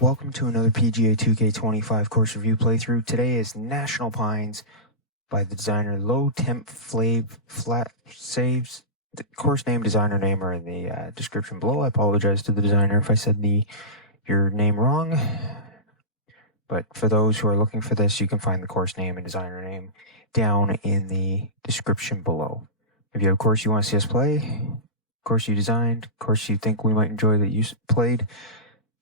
Welcome to another PGA 2K25 course review playthrough. Today is National Pines by the designer LoWtempFlavsaves. The course name, designer name are in the description below. I apologize to the designer if I said your name wrong. But for those who are looking for this, you can find the course name and designer name down in the description below. If you have a course you want to see us play, course you designed, course you think we might enjoy that you played,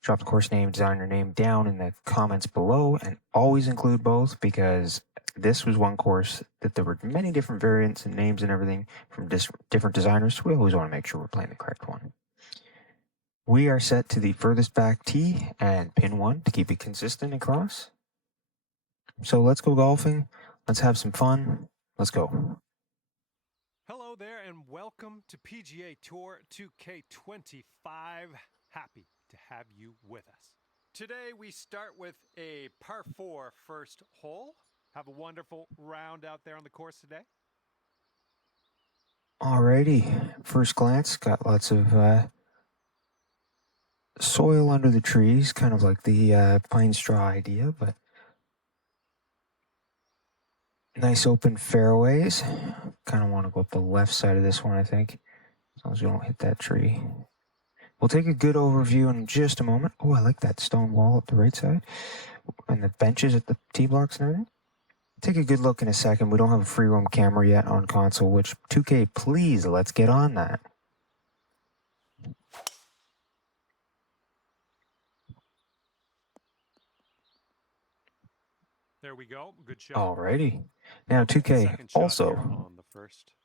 drop the course name, designer name down in the comments below, and always include both, because this was one course that there were many different variants and names and everything from different designers, so we always want to make sure we're playing the correct one. We are set to the furthest back tee and pin 1 to keep it consistent across. So let's go golfing. Let's have some fun. Let's go. Hello there and welcome to PGA Tour 2K25. Happy to have you with us. Today we start with a par 4 first hole. Have a wonderful round out there on the course today. Alrighty, first glance, got lots of soil under the trees, kind of like the pine straw idea, but nice open fairways. Kind of want to go up the left side of this one, I think, as long as we don't hit that tree. We'll take a good overview in just a moment. Oh, I like that stone wall up the right side and the benches at the tee blocks and everything. Take a good look in a second. We don't have a free roam camera yet on console, which 2K, please, let's get on that. There we go. Good shot. Alrighty. Now 2K, also,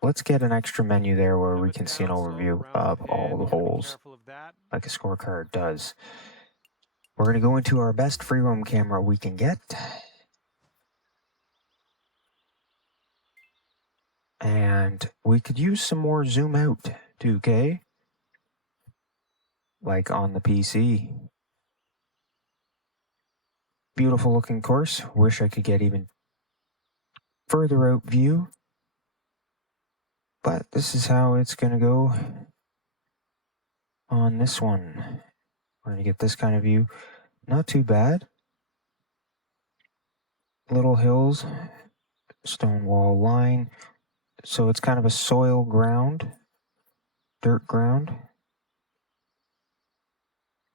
let's get an extra menu there where we can see an overview of all the holes, like a scorecard does. We're going to go into our best free roam camera we can get. And we could use some more zoom out, 2K, like on the PC. Beautiful looking course. Wish I could get even further out view. But this is how it's going to go on this one. We're going to get this kind of view. Not too bad. Little hills, stone wall line. So it's kind of a soil ground, dirt ground.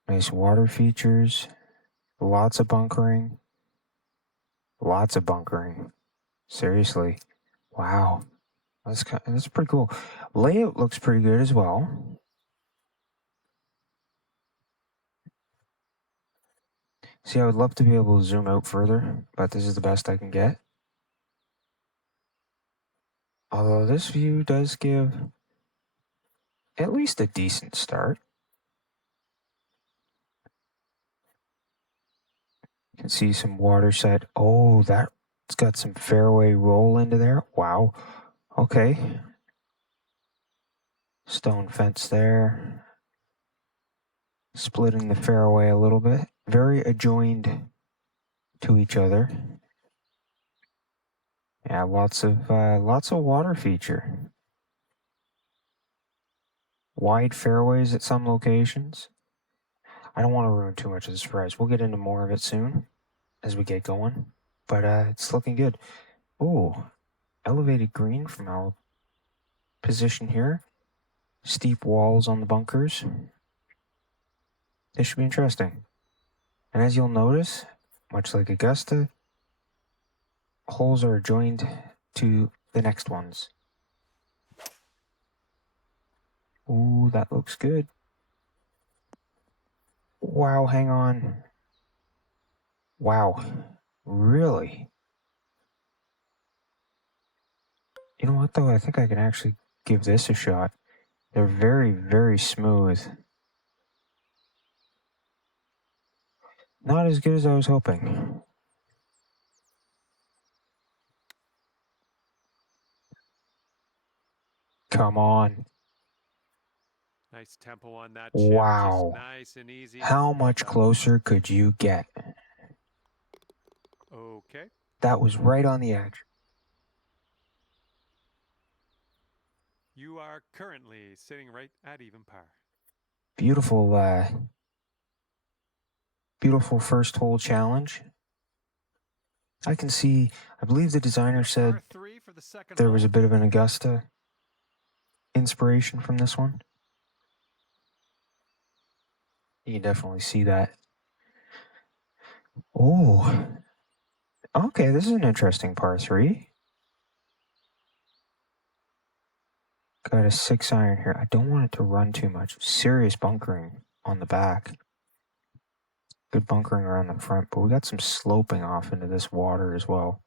Nice water features. Lots of bunkering. Lots of bunkering. Seriously. Wow. That's pretty cool. Layout looks pretty good as well. See, I would love to be able to zoom out further, but this is the best I can get. Although this view does give at least a decent start. You can see some water side. Oh, that's got some fairway roll into there. Wow. Okay. Stone fence there. Splitting the fairway a little bit. Very adjoined to each other. Yeah, lots of water feature. Wide fairways at some locations. I don't want to ruin too much of the surprise. We'll get into more of it soon as we get going. But it's looking good. Oh, elevated green from our position here. Steep walls on the bunkers. This should be interesting. And as you'll notice, much like Augusta, holes are joined to the next ones. Ooh, that looks good. Wow, hang on. Wow, really? You know what, though? I think I can actually give this a shot. They're very, very smooth. Not as good as I was hoping. Come on. Nice tempo on that chip. Wow. Just nice and easy. How much closer could you get? Okay. That was right on the edge. You are currently sitting right at even par. Beautiful Beautiful first hole challenge. I can see, I believe the designer said Par 3 for the second there was hole. a bit of an Augusta inspiration from this one. You can definitely see that. Oh, okay, this is an interesting par 3. Got a 6-iron here. I don't want it to run too much. Serious bunkering on the back. Good bunkering around the front, but we got some sloping off into this water as well.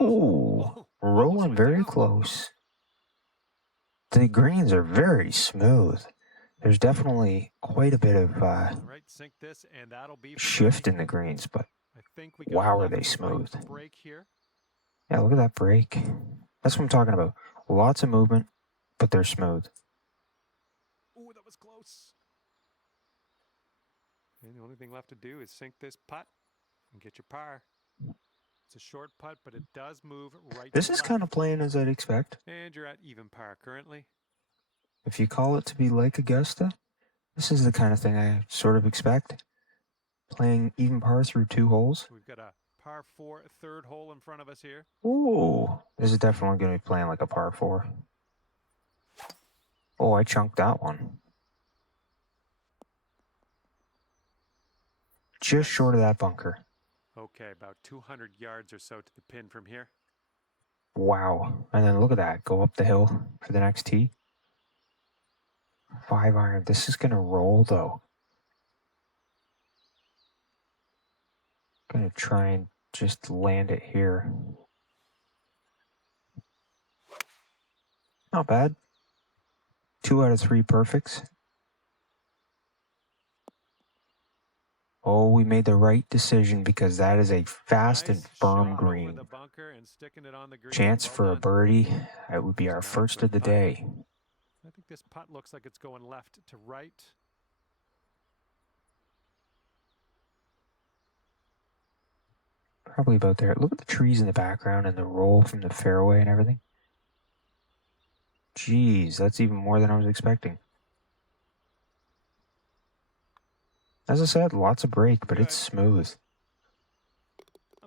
Ooh, rolling very close. The greens are very smooth. There's definitely quite a bit of shift in the greens, but wow, are they smooth. Yeah, look at that break. That's what I'm talking about. Lots of movement, but they're smooth. Ooh, that was close. And the only thing left to do is sink this putt and get your par. It's a short putt, but it does move right. This is kind of playing as I'd expect. And you're at even par currently. If you call it to be like Augusta, this is the kind of thing I sort of expect. Playing even par through 2 holes. We've got a par 4 third hole in front of us here. Ooh, this is definitely going to be playing like a par 4. Oh, I chunked that one. Just short of that bunker. Okay, about 200 yards or so to the pin from here. Wow. And then look at that. Go up the hill for the next tee. 5-iron. This is going to roll, though. Going to try and just land it here. Not bad. 2 out of 3 perfects. Oh, we made the right decision because that is a fast and firm green. Chance for a birdie. It would be our first of the day. I think this putt looks like it's going left to right. Probably about there. Look at the trees in the background and the roll from the fairway and everything. Jeez, that's even more than I was expecting. As I said, lots of break, but it's smooth.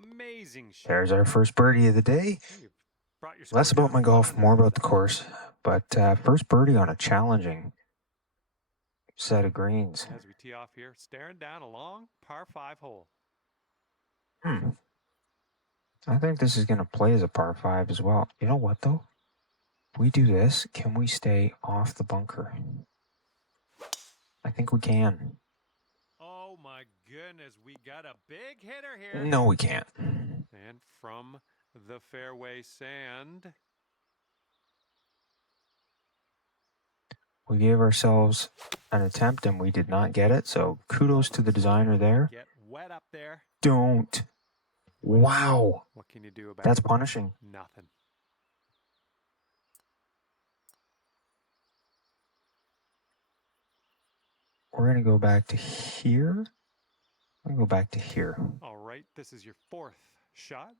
Amazing shot. There's our first birdie of the day. Less about my golf, more about the course. But first birdie on a challenging set of greens. As we tee off here, staring down a long par 5 hole. I think this is going to play as a par 5 as well. You know what, though? If we do this, can we stay off the bunker? I think we can. Oh, my goodness. We got a big hitter here. No, we can't. And from the fairway sand. We gave ourselves an attempt and we did not get it, so kudos to the designer there. Get wet up there. Don't. Wow. What can you do about That's punishing. Nothing. We're going to go back to here. I'm going to go back to here. All right, this is your 4th shot.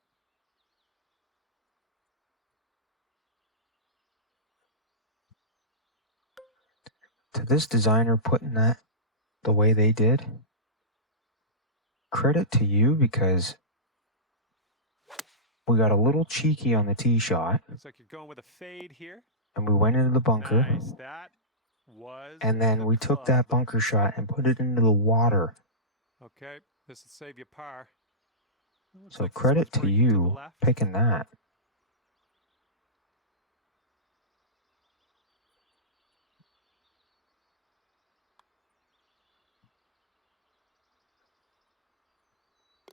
To this designer putting that the way they did, credit to you because we got a little cheeky on the tee shot. Looks like you're going with a fade here. And we went into the bunker. Nice. That was and then we took that bunker shot and put it into the water. Okay, this will save you par. So credit to you picking that.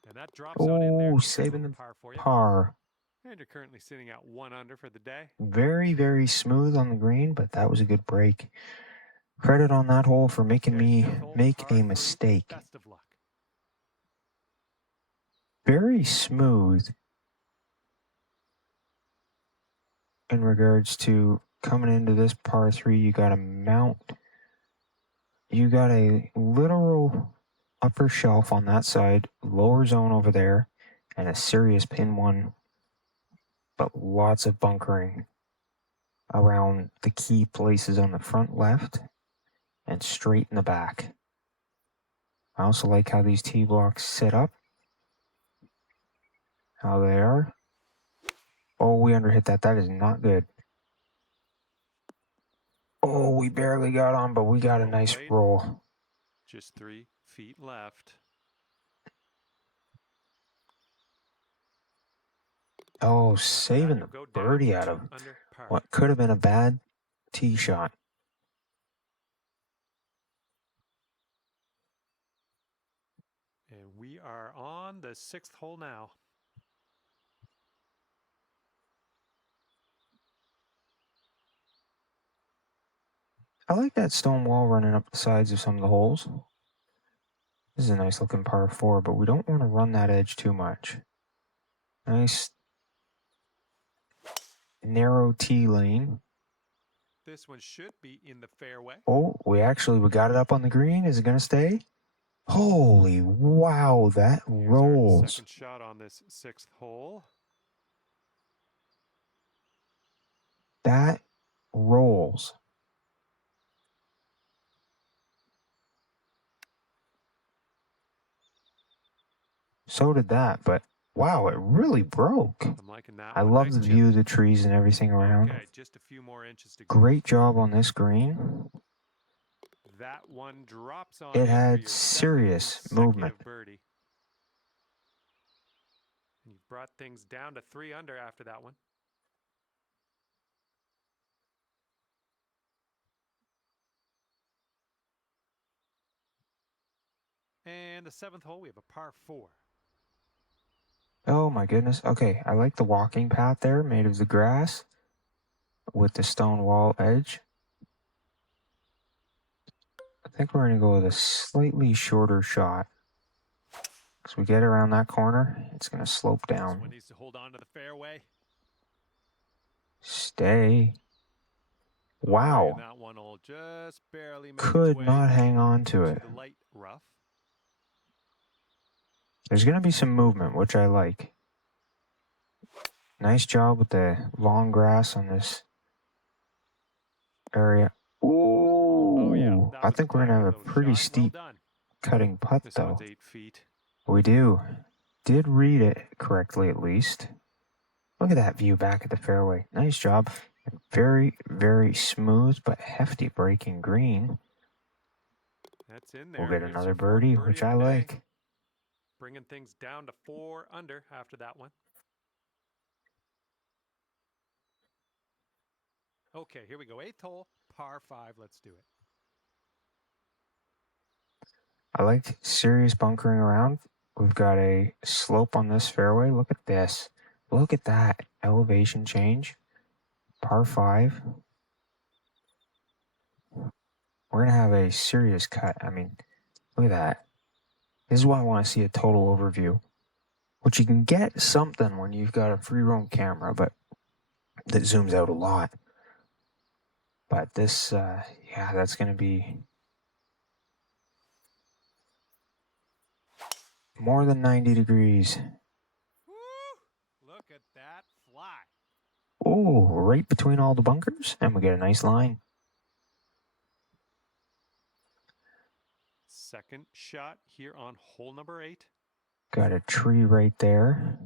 And that drops on in there. Saving the par. And you're currently sitting at 1 under for the day. Very, very smooth on the green, but that was a good break. Credit on that hole for making me make a mistake. Best of luck. Very smooth in regards to coming into this par 3. You got a mount. You got a literal upper shelf on that side, lower zone over there, and a serious pin one, but lots of bunkering around the key places on the front left and straight in the back. I also like how these tee blocks sit up, how they are. Oh, we underhit that. That is not good. Oh, we barely got on, but we got a nice roll. Just 3 feet left. Oh, saving the birdie out of what could have been a bad tee shot. And we are on the 6th hole now. I like that stone wall running up the sides of some of the holes. This is a nice looking par 4, but we don't want to run that edge too much. Nice narrow tee lane. This one should be in the fairway. Oh, we got it up on the green. Is it going to stay? Holy wow, that rolls. Our second shot on this 6th hole. That rolls. So did that, but wow, it really broke. I'm liking that I one. love Nice the chip. view of the trees and everything around. Okay, just a few more inches to go. Great job on this green. That one drops on It in for had your serious movement. birdie. And you've brought things down to 3 under after that one. And the 7th hole, we have a par 4. Oh my goodness. Okay, I like the walking path there made of the grass with the stone wall edge. I think we're going to go with a slightly shorter shot. As we get around that corner, it's going to slope down. This one needs to hold on to the fairway. Stay. Wow. That one will just barely make Could its way not hang on to it. the light rough. There's going to be some movement, which I like. Nice job with the long grass on this area. Ooh. Oh, yeah, I think we're going to have a pretty steep cutting putt, this though. One's 8 feet. We do. Did read it correctly, at least. Look at that view back at the fairway. Nice job. Very, very smooth but hefty breaking green. That's in there. We'll get another birdie, which I like. Bringing things down to 4 under after that one. Okay, here we go. 8th hole, par 5. Let's do it. I like serious bunkering around. We've got a slope on this fairway. Look at this. Look at that elevation change. Par 5. We're going to have a serious cut. I mean, look at that. This is why I want to see a total overview, which you can get something when you've got a free roam camera, but that zooms out a lot. But this, yeah, that's going to be more than 90 degrees. Woo! Look at that fly. Oh, right between all the bunkers, and we get a nice line. Second shot here on hole number 8. Got a tree right there.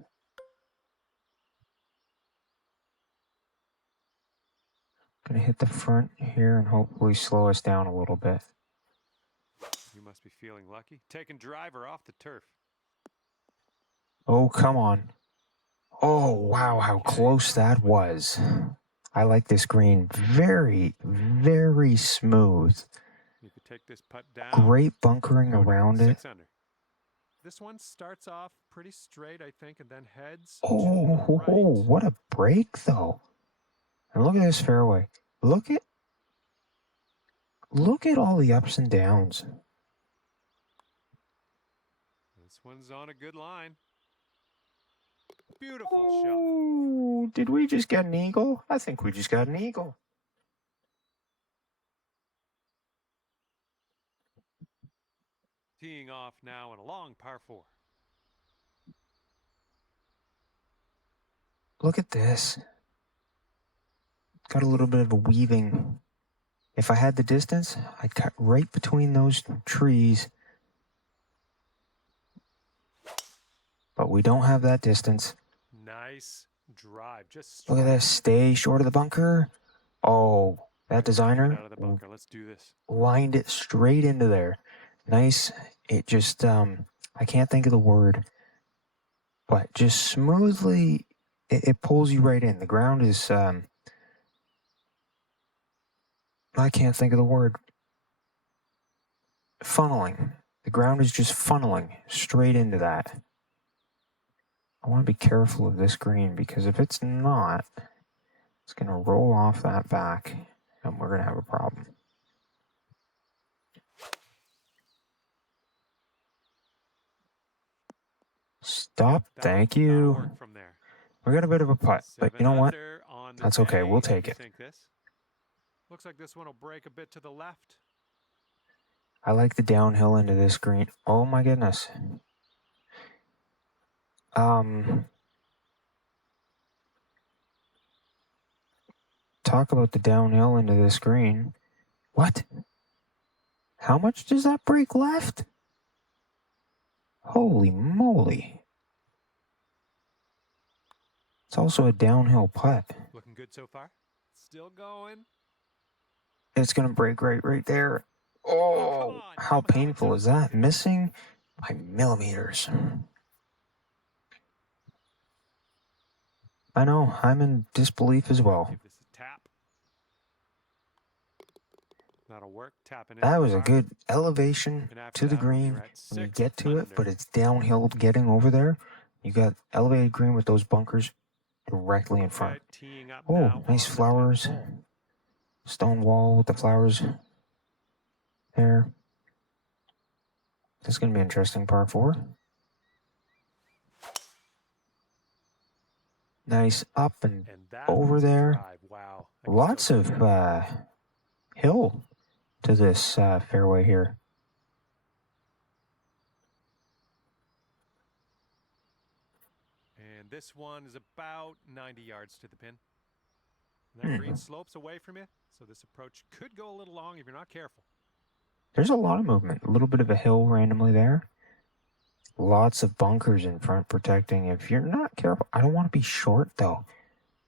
Gonna hit the front here and hopefully slow us down a little bit. You must be feeling lucky. Taking driver off the turf. Oh, come on. Oh, wow, how close that was. I like this green. Very, very smooth. You could take this putt down. Great bunkering around it. 6 under. This one starts off pretty straight, I think, and then heads Oh, to the right. what a break, though. And look at this fairway. Look at all the ups and downs. This one's on a good line. Beautiful shot. Did we just get an eagle? I think we just got an eagle. Teeing off now in a long par 4. Look at this. got a little bit of a weaving. If I had the distance, I'd cut right between those trees. But we don't have that distance. Nice drive. Just Look at this. Stay short of the bunker. Oh, that designer out of the bunker. Let's do this. lined it straight into there. Nice. It just, I can't think of the word, but just smoothly, it pulls you right in. The ground is, I can't think of the word. Funneling. The ground is just funneling straight into that. I want to be careful of this green because if it's not, it's going to roll off that back and we're going to have a problem. Stop. Thank you. We got a bit of a putt, but you know what? That's okay. We'll take it. Looks like this one will break a bit to the left. I like the downhill into this green. Oh my goodness. Talk about the downhill into this green. What? How much does that break left? Holy moly. It's also a downhill putt. Looking good so far. Still going. It's going to break right there. Oh, how painful is that? Missing by millimeters. I know, I'm in disbelief as well. Give this a tap. That'll work. Tapping that was a good elevation to the green when you get to it, but it's downhill getting over there. You got elevated green with those bunkers directly in front. Oh, nice flowers. Stone wall with the flowers there. This is going to be interesting, par 4. Nice up and over there. Wow. Lots of hill to this fairway here. And this one is about 90 yards to the pin. And that green slopes away from you, so this approach could go a little long if you're not careful. There's a lot of movement. A little bit of a hill randomly there. Lots of bunkers in front protecting. If you're not careful, I don't want to be short though.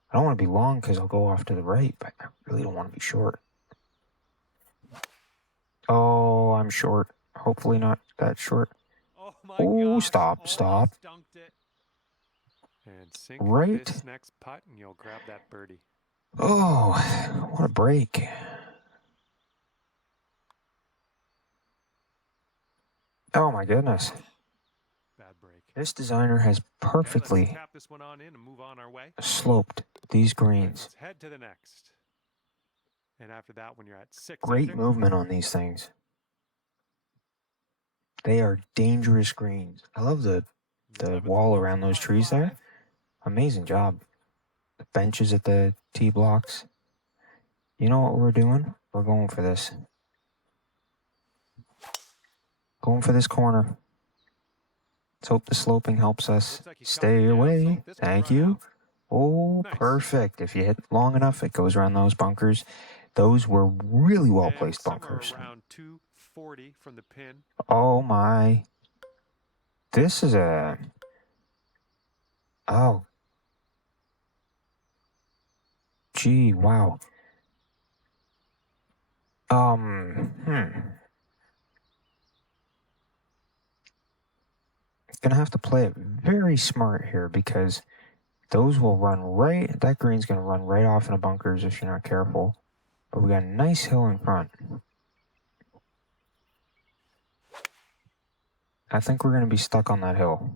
I don't want to be long because I'll go off to the right, but I really don't want to be short. Oh, I'm short. Hopefully not that short. Oh, stop. And sink right. This next putt and you'll grab that birdie. Oh, what a break. Oh my goodness. Bad break. This designer has perfectly tap this one on in and move on our way. sloped these greens. Let's head to the next. And after that, when you're at 6 Great movement on these things. They are dangerous greens. I love the wall around those trees there. Amazing job. The benches at the tee blocks. You know what we're doing? We're going for this. Going for this corner. Let's hope the sloping helps us stay away. Thank you. Oh, perfect. If you hit long enough, it goes around those bunkers. Those were really well-placed bunkers. Around 240 from the pin. Oh, my. This is a... Oh. Gee, wow. Gonna have to play it very smart here because those will run right... That green's gonna run right off into bunkers if you're not careful. But we got a nice hill in front. I think we're gonna be stuck on that hill.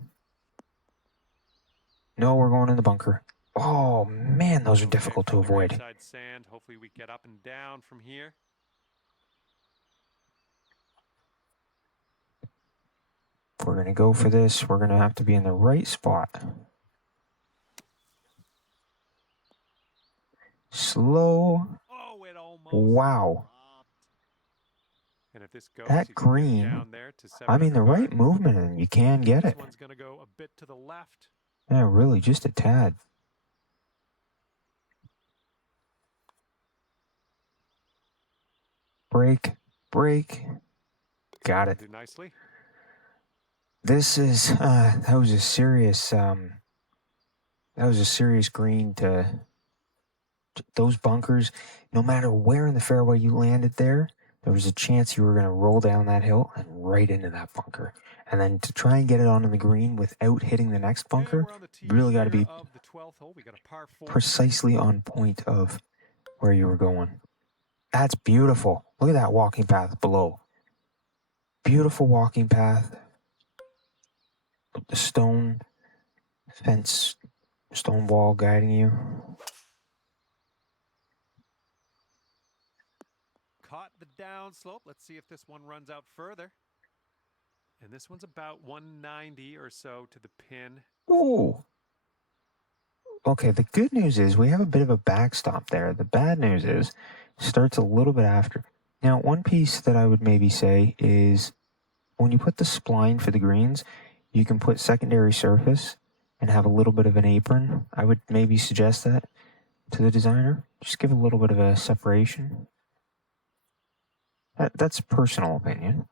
No, we're going in the bunker. Oh, man, those are difficult to avoid. Sand. Hopefully we get up and down from here. If we're going to go for this, we're going to have to be in the right spot. Slow. Oh, it almost wow. And if this goes, that green, I mean, the right movement, and you can get it. This one's going to go a bit to the left. Yeah, really, just a tad. break. Got it. Do nicely. This is that was a serious green to those bunkers. No matter where in the fairway you landed there was a chance you were going to roll down that hill and right into that bunker. And then to try and get it onto the green without hitting the next bunker, you really got to be precisely on point of where you were going. That's beautiful. Look at that walking path below. Beautiful walking path. The stone fence, stone wall guiding you. Caught the down slope. Let's see if this one runs out further. And this one's about 190 or so to the pin. Ooh. Okay, the good news is we have a bit of a backstop there. The bad news is it starts a little bit after. Now, one piece that I would maybe say is when you put the spline for the greens, you can put secondary surface and have a little bit of an apron. I would maybe suggest that to the designer. Just give a little bit of a separation. That's a personal opinion.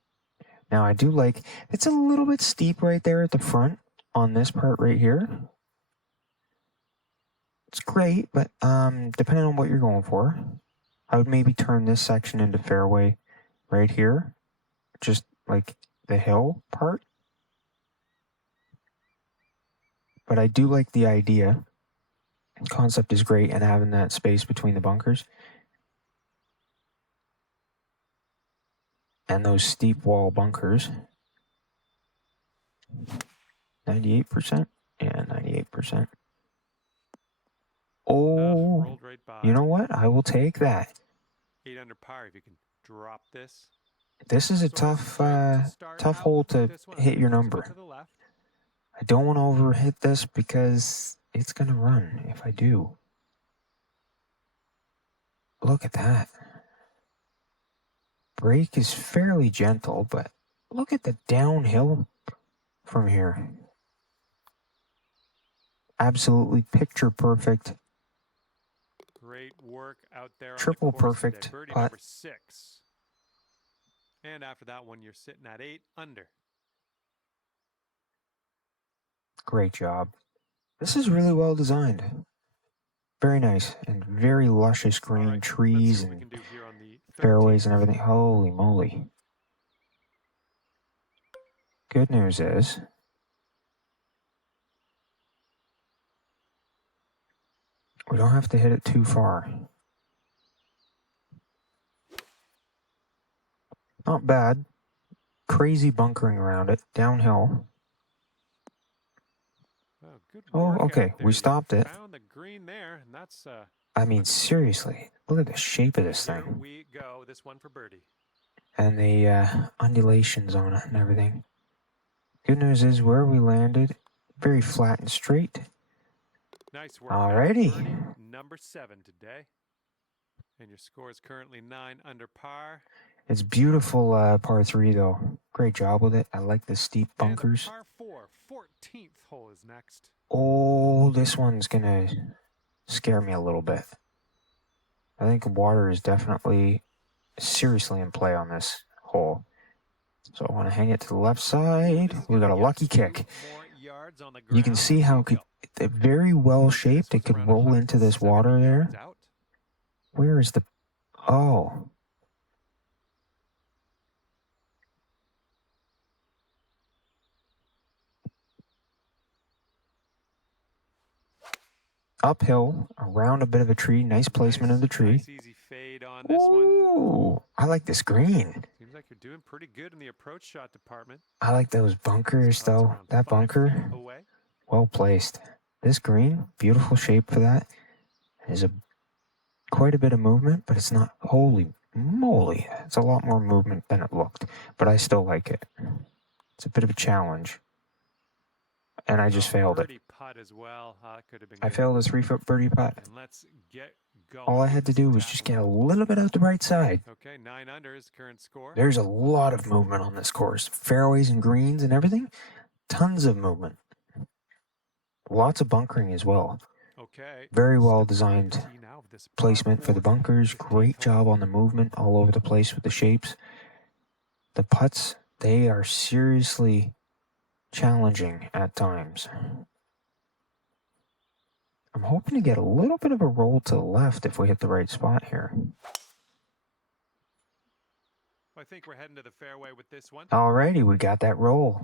Now, I do like, it's a little bit steep right there at the front on this part right here. It's great, but depending on what you're going for, I would maybe turn this section into fairway right here, just like the hill part. But I do like the idea. The concept is great, and having that space between the bunkers. And those steep wall bunkers. 98%? Yeah, 98%. Oh, right by. You know what? I will take that. 8 under par if you can drop this. This is a tough hole to hit your number. I don't want to overhit this because it's going to run if I do. Look at that. Break is fairly gentle, but look at the downhill from here. Absolutely picture perfect. Great work out there. Triple on the course perfect today. Birdie putt. number 6. And after that one, you're sitting at 8 under. Great job. This is really well designed. Very nice and very luscious green trees and fairways and everything. Holy moly. Good news is we don't have to hit it too far. Not bad. Crazy bunkering around it. Downhill. Oh, okay. We stopped it. Found the green there, and that's, I mean, seriously. Look at the shape of this here thing. we go. This one for birdie. And the undulations on it and everything. Good news is where we landed, very flat and straight. Nice work. Alrighty. Birdie number 7 today. And your score is currently 9 under par. It's beautiful par 3 though. Great job with it. I like the steep bunkers. And the par 4, 14th hole is next. Oh, this one's gonna scare me a little bit. I think water is definitely seriously in play on this hole. So I want to hang it to the left side. We got a lucky kick. You can see how it very well shaped. It could roll into this water there. Where is the... Oh. Uphill, around a bit of a tree. Nice placement of the tree. Nice easy fade on this Ooh, I like this green. Seems like you're doing pretty good in the approach shot department. I like those bunkers though. That bunker, well placed. This green, beautiful shape for that. Is quite a bit of movement, but it's not, holy moly. It's a lot more movement than it looked, but I still like it. It's a bit of a challenge. And I just failed it. As well. I failed a 3-foot birdie putt. Let's get going. All I had to do was just get a little bit out the right side. Okay, 9 under is current score. There's a lot of movement on this course. Fairways and greens and everything. Tons of movement. Lots of bunkering as well. Okay. Very well step designed tee now of this par placement for the 4, bunkers. 15th Great hole. job on the movement all over the place with the shapes. The putts, they are seriously challenging at times. I'm hoping to get a little bit of a roll to the left if we hit the right spot here. I think we're heading to the fairway with this one. Alrighty, we got that roll.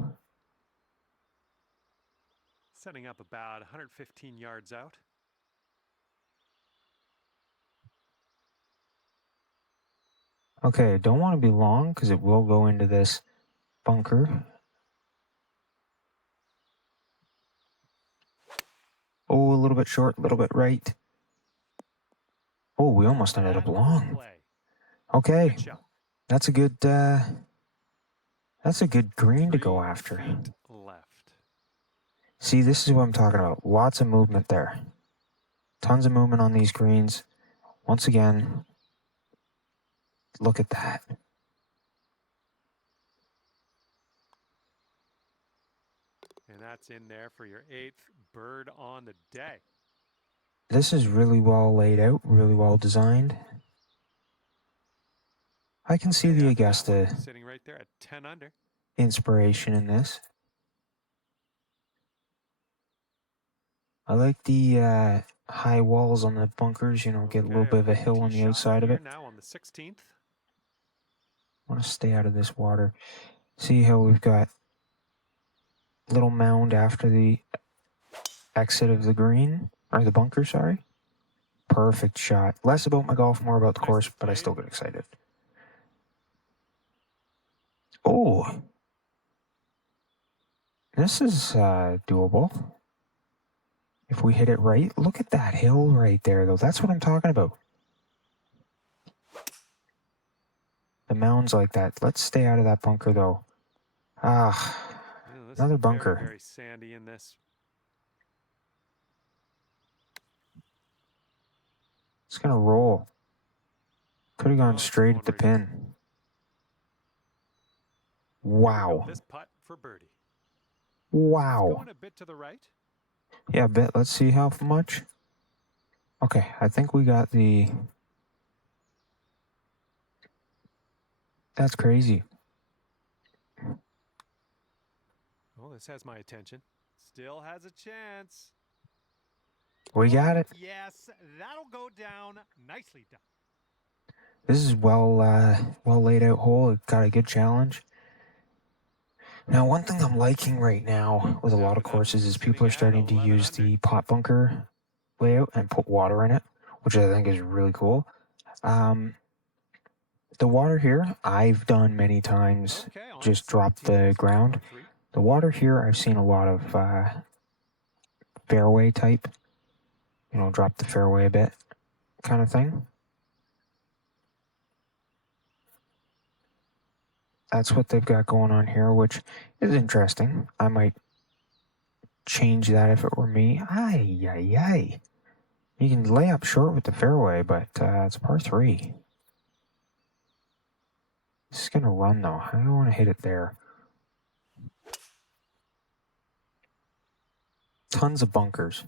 Setting up about 115 yards out. Okay, don't want to be long because it will go into this bunker. Oh, a little bit short, a little bit right. Oh, we almost ended up That will long. play. Okay, Good shot. that's a good green to go 3 after. feet left. See, this is what I'm talking about. Lots of movement there. Tons of movement on these greens. Once again, look at that. And that's in there for your 8th bird on the day. This is really well laid out, really well designed. I can see the After that one, Augusta sitting right there at 10 under. inspiration in this. I like the high walls on the bunkers, get a little bit of a hill on the outside of it. Now on the 16th. Want to stay out of this water. See how we've got a little mound after the exit of the green, or the bunker, sorry. Perfect shot. Less about my golf, more about the course, but I still get excited. Oh, this is doable. If we hit it right, look at that hill right there, though. That's what I'm talking about. The mounds like that. Let's stay out of that bunker, though. Another bunker. Very sandy in this. It's going to roll. Could have gone straight at the pin. Wow. This putt for birdie. Wow. Going a bit to the right. Yeah, a bit. Let's see how much. Okay, I think we got the... That's crazy. Oh, this has my attention. Still has a chance. We got it. Yes, that'll go down. Nicely done. This is well laid out hole. It got a good challenge. Now, one thing I'm liking right now with a lot of courses is people are starting to use the pot bunker layout and put water in it, which I think is really cool. The water here, I've done many times, just drop the ground. The water here, I've seen a lot of fairway type, drop the fairway a bit kind of thing. That's what they've got going on here, which is interesting. I might change that if it were me. Ay. You can lay up short with the fairway, but it's a par 3. This is going to run, though. I don't want to hit it there. Tons of bunkers.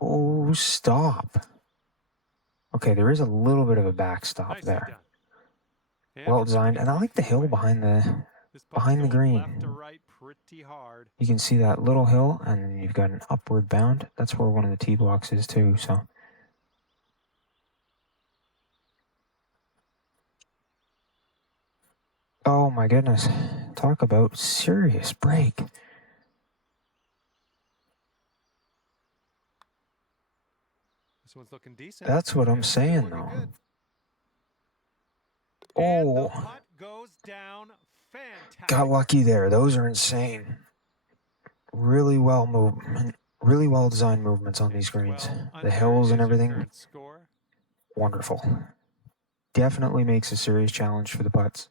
Oh, stop. Okay, there is a little bit of a backstop there. Well designed, and I like the hill behind the green. Left to right pretty hard. You can see that little hill, and then you've got an upward bound. That's where one of the tee blocks is too, so. Oh my goodness. Talk about serious break. This one's looking decent. That's what I'm saying, though. Oh. Goes down. Fantastic. Got lucky there. Those are insane. Really well designed movements on these greens. The hills and everything. Wonderful. Definitely makes a serious challenge for the putts.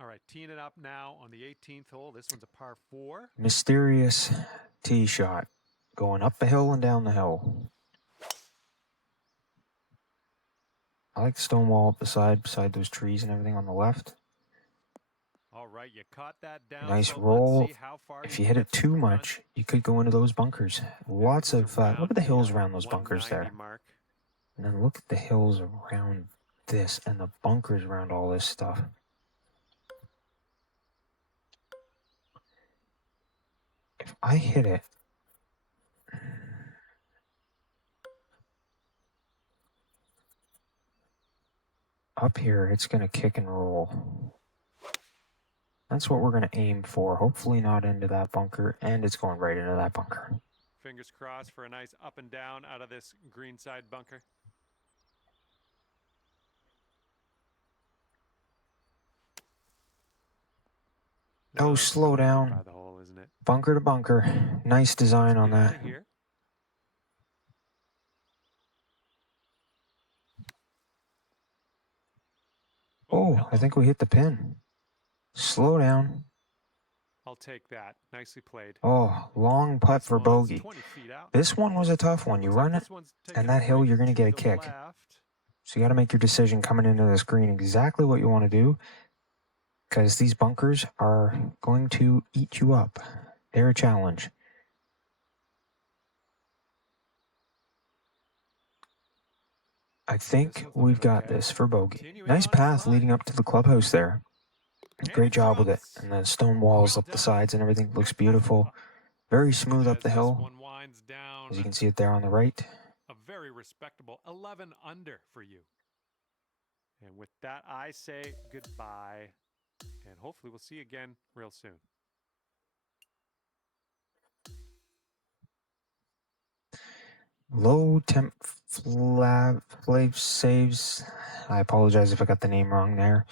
All right, teeing it up now on the 18th hole. This one's a par 4. Mysterious tee shot. Going up the hill and down the hill. I like the stone wall beside those trees and everything on the left. right, you caught that down. Nice so roll. Let's see how far If you hit it get too from the much, front. you could go into those bunkers. Lots of look at the hills around those bunkers there. Mark. And then look at the hills around this and the bunkers around all this stuff. If I hit it, up here, it's going to kick and roll. That's what we're going to aim for. Hopefully not into that bunker, and it's going right into that bunker. Fingers crossed for a nice up and down out of this green side bunker. Oh, slow down. By the hole, isn't it? Bunker to bunker. Nice design on that. Oh, I think we hit the pin. Slow down. I'll take that. Nicely played. Oh, long putt for bogey. This one was a tough one. You run it, and that hill, you're going to get a kick. So you got to make your decision coming into this green exactly what you want to do, because these bunkers are going to eat you up. They're a challenge. I think we've got this for bogey. Nice path leading up to the clubhouse there. Great job with it. And the stone walls up the sides and everything looks beautiful. Very smooth up the hill. As you can see it there on the right. A very respectable 11 under for you. And with that, I say goodbye. And hopefully we'll see you again real soon. LoWtempFlavsaves. I apologize if I got the name wrong there.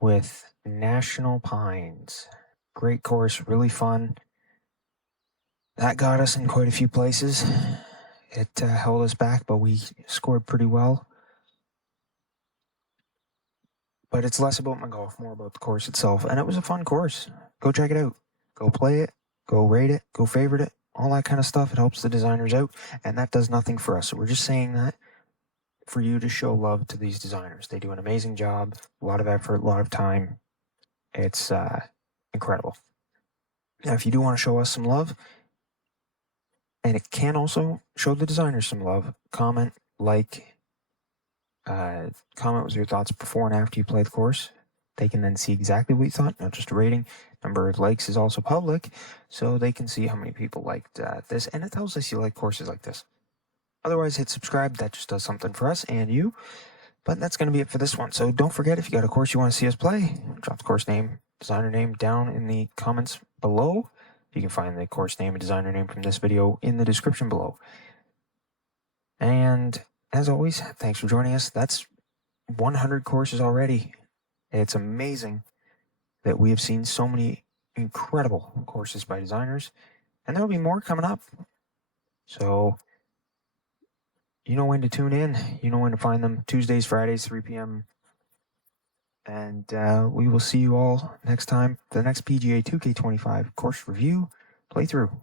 With National Pines. Great course, really fun. That got us in quite a few places. It held us back, but we scored pretty well. But it's less about my golf, more about the course itself. And it was a fun course. Go check it out. Go play it. Go rate it. Go favorite it. All that kind of stuff. It helps the designers out. And that does nothing for us. So we're just saying that for you to show love to these designers. They do an amazing job. A lot of effort, a lot of time. It's incredible. Now, if you do want to show us some love, and it can also show the designers some love, comment, like, comment with your thoughts before and after you play the course. They can then see exactly what you thought, not just a rating. Number of likes is also public, so they can see how many people liked this, and it tells us you like courses like this. Otherwise, hit subscribe. That just does something for us and you. But that's going to be it for this one. So don't forget, if you got a course you want to see us play, drop the course name, designer name down in the comments below. You can find the course name and designer name from this video in the description below. And as always, thanks for joining us. That's 100 courses already. It's amazing that we have seen so many incredible courses by designers. And there will be more coming up. So you know when to tune in. You know when to find them. Tuesdays, Fridays, 3 p.m. And we will see you all next time for the next PGA 2K25 course review playthrough.